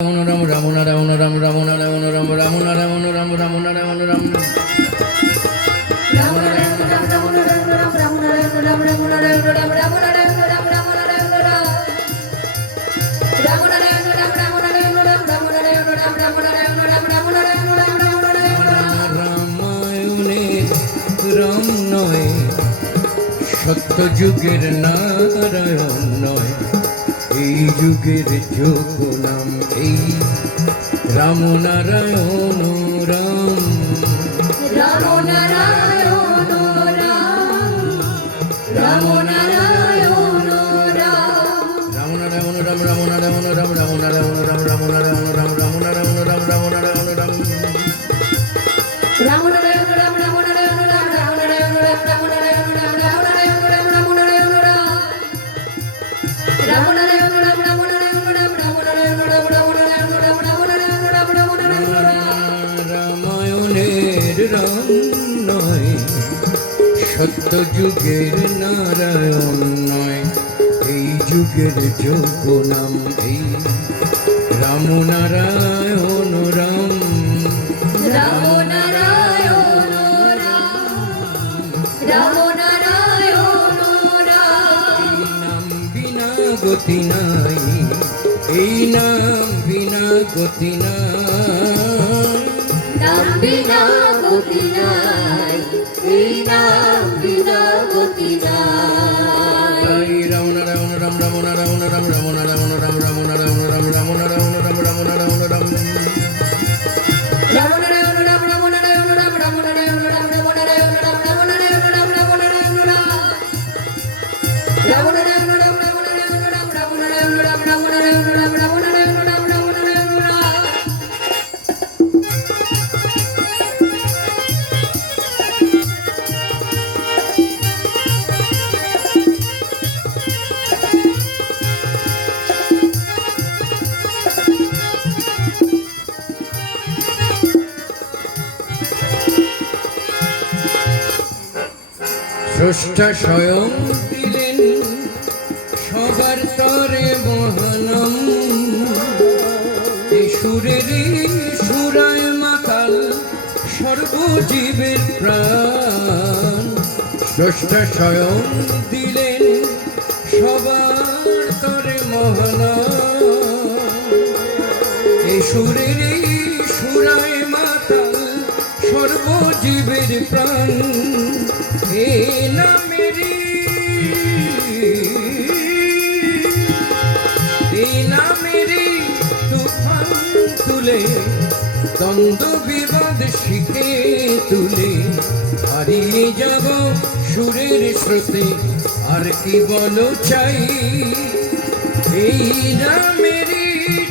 রাম রাম রাম রাম রাম রাম রাম রাম রাম রাম রাম রাম রাম রাম নয় সত্য যুগের নারায়ণ নয় যুগের যোগ নাম এই। রাম নারায়ণ রাম। রাম সত্য যুগের নারায়ণ নয় এই যুগের যোগ নাম এই। রাম নারায়ণ রাম। নাম বিনা গতি নাই এই নাম বিনা গতি নাই। বিনা গতি নাই এই নাম বিনা গতি নাই তাই রাম নারায়ণ রাম রাম নারায়ণ রাম রাম নারায়ণ রাম রাম নারায়ণ রাম রাম নারায়ণ রাম রাম নারায়ণ রাম রাম রাম রাম স্রষ্টা স্বয়ং। দিলেন সবার তরে মহানম এই সুরেরই সুরায় মাতাল সর্বজীবের প্রাণ। স্রষ্টা স্বয়ং। দিলেন সবার তরে মহানম। এই সুরেরই সুরায় সর্বজীবের প্রাণ এ নামেরই এই নামেরই তুফান তুলে দ্বন্দ্ব বিবাদ শিখে তুলে হারিয়ে যাব সুরের স্রোতে আর কি বলো চাই এই নামেরই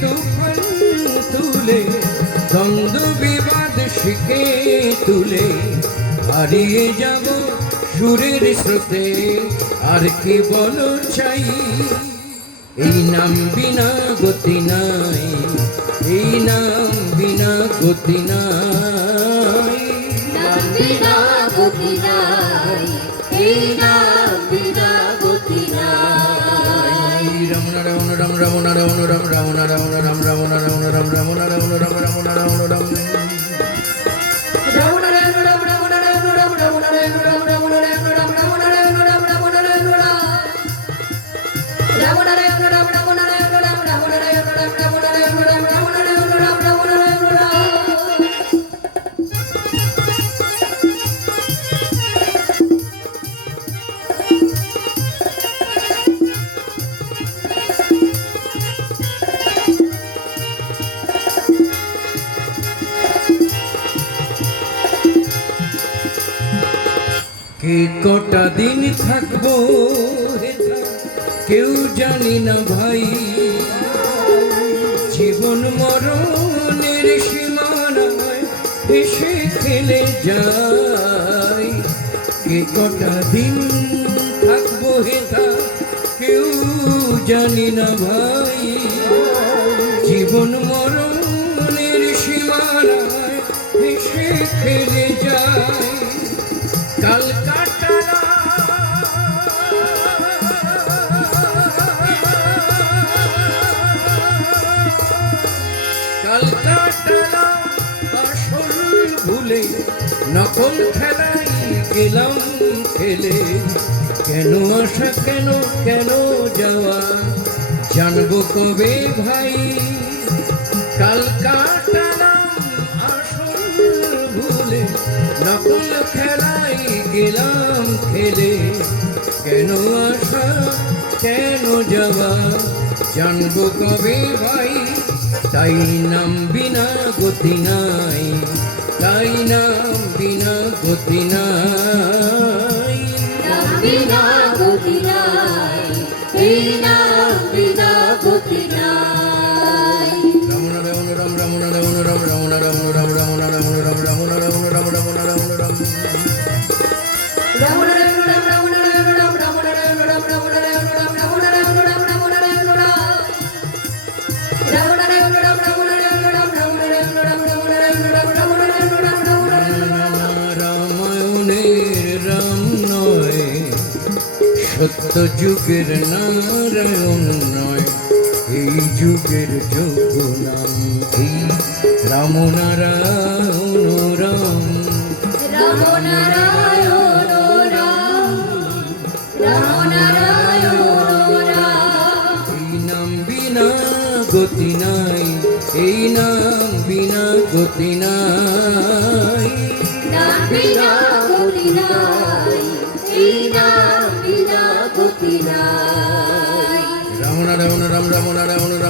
তুফান তুলে দ্বন্দ্ব বিবাদ শিখে তুলে হারিয়ে যাব সুরের স্রোতে আর কি বলো চাই এই নাম বিনা গতি নাই এই নাম বিনা গতি নাই বিনা গতি নাই এই নাম বিনা গতি নাই রাম নারায়ণ রাম রাম নারায়ণ রাম রাম নারায়ণ রাম রাম নারায়ণ রাম রাম নারায়ণ রাম রাম নারায়ণ রাম রাম কে কটা দিন থাকব কেউ জানি না ভাই। জীবন মরণের সীমানায় এসে খেলে যায় কে কটা দিন থাকব হেথা কেউ জানি না ভাই। জীবন মরণের সীমানায় এসে খেলে যায় ভুলে নকল খেলাই গেলাম খেলে। কেন আসা কেন কেন যাওয়া? জানব কবে ভাই? কালকাটালাম আসল ভুলে নকল খেলা গেলাম খেলে। কেন আসা কেন যাওয়া? জানব কবে ভাই? তাই নাম বিনা গতি নাই। তাই নাম বিনা গতি নাই। বিনা গতি নাই। সত্য যুগের নারায়ণ নয় এই যুগের যোগ্য নাম এই রাম নারায়ণ রাম এই নাম বিনা গতি নাই এই নাম বিনা গতি নাই। বিনা গতি নাই এই নাম